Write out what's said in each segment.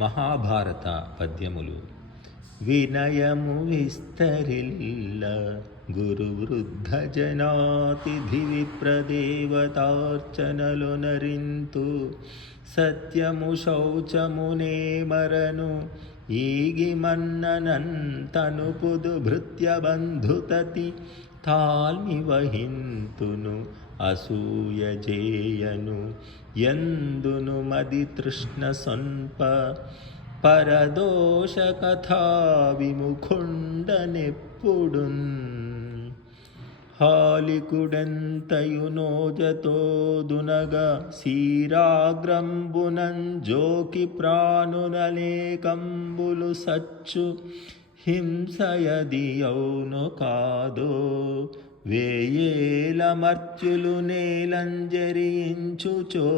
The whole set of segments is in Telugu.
మహాభారత పద్యములు. వినయము విస్తరిల్ల గురు వృద్ధ జనాతిథి విప్రదేవతార్చనలు నరింతు. సత్యము శౌచమునే మరను ఈగి మన్ననంతను పుదు భృత్య బంధుతతి తాల్మి వహింతును. అసూయ జేయను ఎందును మది తృష్ణ సొన్ప పరదోష కథా విముఖుండనెప్పుడున్ హాలికుడెంతయు నోజతో సీరాగ్రంబునం జోకి ప్రాణునలేకంబులు సచ్చు హింసయది అవును కాదో. వేయేల మర్త్యులు నేలంజరించుచో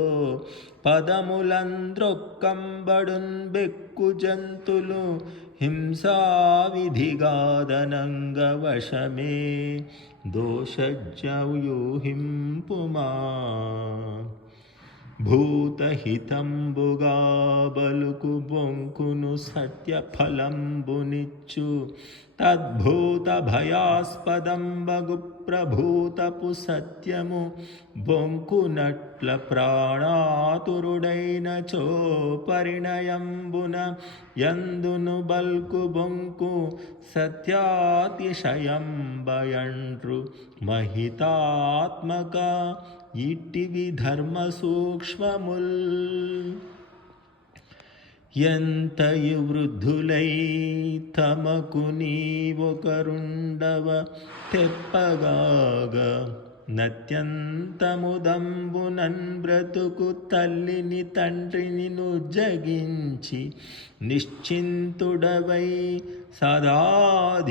పదములంద్రొక్కంబడున్ బెక్కు జంతులు హింసావిధిగాదనంగ వశమే. దోషజ్జవ్యూహింపుమా భూతహితంబుగా బలుకు బొంకును సత్యఫలంబునిచ్చు. తద్భూత భయాస్పదంబగు ప్రభూతపు సత్యము బొంకునట్ల ప్రాణాతురుడైన చో పరిణయంబున యందును బల్కు బొంకు సత్యాతిశయంబయండ్రు మహితాత్మక ఇట్టివి ధర్మ సూక్ష్మముల్. ఎంతయు వృద్ధులై తమకు నీవొకరుండవ తెప్పగాగ నత్యంతముదంబునన్ బ్రతుకు తల్లిని తండ్రిని నుజ్జగించి నిశ్చింతుడవై సదాధ్యయనశీలత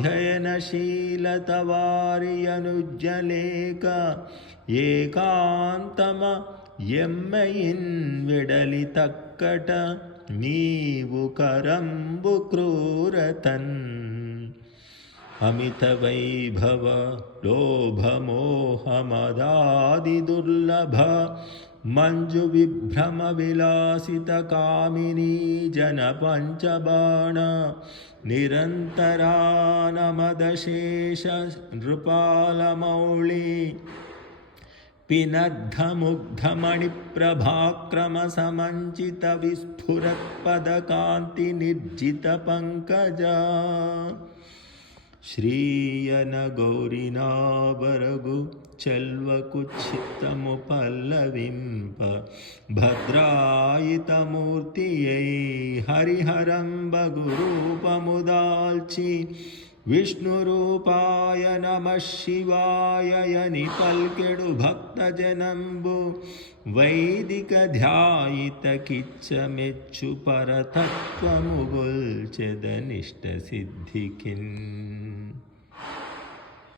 వారి అనుజ్జలేక ఏకాంతమ ఎమ్మయిన్ విడలి తక్కట నీవు కరంబు క్రూరతన్ अमित वैभव लोभमोहमदादि दुर्लभ मञ्जु विभ्रम विलासित अमितवैभव लोभमोहमदादिदुर्लभ मञ्जुविभ्रमविलासितकामिनी जनपञ्चबाण निरन्तरानमदशेष नृपालमौळी पिनद्धमुग्धमणिप्रभाक्रमसमञ्चितविस्फुरत्पदकान्तिनिर्जितपङ्कजा श्रीयन गौरिनाभरगुचलकुच्छित्तमुपल्लविम्बद्रायितमूर्तिये हरिहरं भगुरूपमुदाचि विष्णुरूपाय नमः शिवाय निपल्केडुभक्तजनम्बु वैदिकध्यायित किच्च मेच्छु परतत्वमुगुल्चदनिष्टसिद्धि किन्